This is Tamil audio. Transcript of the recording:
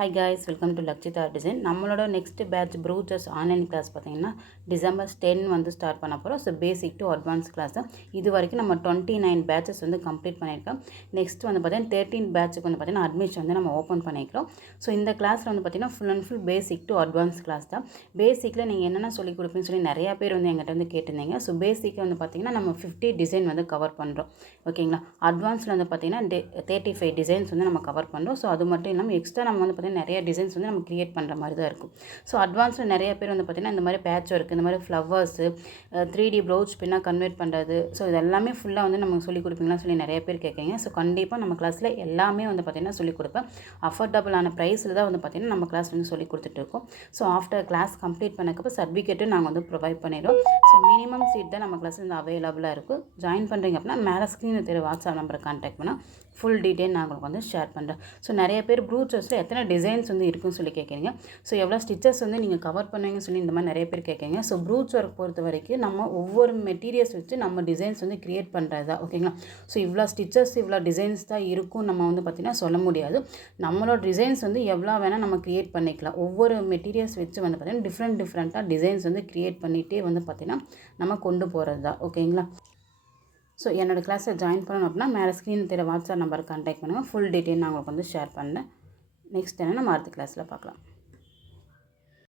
Hi guys, welcome to Lakshita design. நம்மளோட next batch brooches online class பார்த்தீங்கன்னா டிசம்பர் 10 வந்து ஸ்டார்ட் பண்ண போகிறோம். So basic to advance class தான். இது வரைக்கும் நம்ம 29 பேட்சஸ் வந்து கம்ப்ளீட் பண்ணியிருக்கோம். நெக்ஸ்ட் வந்து பார்த்தீங்கன்னா 13 பேட்சுக்கு வந்து பார்த்தீங்கன்னா அட்மிஷன் வந்து நம்ம ஓப்பன் பண்ணிக்கிறோம். ஸோ இந்த கிளாஸில் வந்து பார்த்தீங்கன்னா full and full basic to advance class தான். பேசிக்கில் நீங்கள் என்னென்ன சொல்லிக் கொடுப்பீங்கன்னு சொல்லி நிறையா பேர் வந்து எங்கிட்ட வந்து கேட்டிருந்தீங்க. ஸோ பேசிக்கில் வந்து பார்த்தீங்கன்னா நம்ம 50 டிசைன் வந்து கவர் பண்ணுறோம். ஓகேங்களா. அட்வான்ஸில் வந்து பார்த்தீங்கன்னா 35 டிசைன்ஸ் வந்து நம்ம கவர் பண்ணுறோம். ஸோ அது மட்டும் இல்லாமல் எக்ஸ்ட்ரா நம்ம வந்து நிறைய டிசைன்ஸ் வந்து நம்ம கிரியேட் பண்ணுற மாதிரி தான் இருக்கும். ஸோ அட்வான்ஸில் நிறைய பேர் வந்து பார்த்திங்கன்னா இந்த மாதிரி பேட்ச் ஒர்க், இந்த மாதிரி ஃப்ளவர்ஸு, 3D ப்ரௌச் பின்னாக கன்வெர்ட் பண்ணுறது, ஸோ இது எல்லாமே ஃபுல்லாக வந்து நமக்கு சொல்லிக் கொடுப்பீங்களான்னு சொல்லி நிறைய பேர் கேட்குறீங்க. ஸோ கண்டிப்பாக நம்ம கிளாஸில் எல்லாமே வந்து பார்த்திங்கன்னா சொல்லிக் கொடுப்பேன். அஃபோர்டபுளான ப்ரைஸில் தான் வந்து பார்த்திங்கன்னா நம்ம கிளாஸ் வந்து சொல்லிக் கொடுத்துட்ருக்கோம். ஸோ ஆஃப்டர் கிளாஸ் கம்ப்ளீட் பண்ணக்கப்போ சர்டிஃபிகேட்டும் நாங்கள் வந்து ப்ரொவைட் பண்ணிடுவோம். ஸோ மினிமம் சீட் தான் நம்ம கிளாஸில் வந்து அவைலபிளாக இருக்கும். ஜாயின் பண்ணுறீங்க அப்படின்னா மேலே ஸ்க்ரீனில் தெரிய வாட்ஸ்அப் நம்பரை கான்டாக்ட் பண்ணால் ஃபுல் டீட்டெயில் நான் உங்களுக்கு வந்து ஷேர் பண்ணுறேன். ஸோ நிறைய பேர் ப்ரூச்சர்ஸில் எத்தனை டிசைன்ஸ் வந்து இருக்குன்னு சொல்லி கேட்குறீங்க. ஸோ எவ்வளோ ஸ்டிச்சஸ் வந்து நீங்கள் கவர் பண்ணுவீங்கன்னு சொல்லி இந்த மாதிரி நிறைய பேர் கேட்குறீங்க. ஸோ ப்ரூச் ஒர்க் பொறுத்த வரைக்கும் நம்ம ஒவ்வொரு மெட்டீரியல்ஸ் வச்சு நம்ம டிசைன்ஸ் வந்து க்ரியேட் பண்ணுறது தான். ஓகேங்களா. ஸோ இவ்வளோ ஸ்டிச்சஸ் இவ்வளோ டிசைன்ஸ் தான் இருக்கும் நம்ம வந்து பார்த்திங்கன்னா சொல்ல முடியாது. நம்மளோட டிசைன்ஸ் வந்து எவ்வளோ வேணால் நம்ம க்ரியேட் பண்ணிக்கலாம். ஒவ்வொரு மெட்டீரியல்ஸ் வச்சு வந்து பார்த்திங்கன்னா டிஃப்ரெண்ட்டாக டிசைன்ஸ் வந்து க்ரியேட் பண்ணிகிட்டே வந்து பார்த்திங்கன்னா நம்ம கொண்டு போகிறது தான். ஓகேங்களா. ஸோ என்னோடய கிளாஸில் ஜாயின் பண்ணணும் அப்படின்னா மேலே ஸ்க்ரீன் தெரிய வாட்ஸ்அப் நம்பருக்கு கான்டாக்ட் பண்ணுங்கள். ஃபுல் டீட்டெயில் நான் உங்களுக்கு வந்து ஷேர் பண்ணேன். நெக்ஸ்ட் என்ன நம்ம அடுத்த கிளாஸில் பார்க்கலாம்.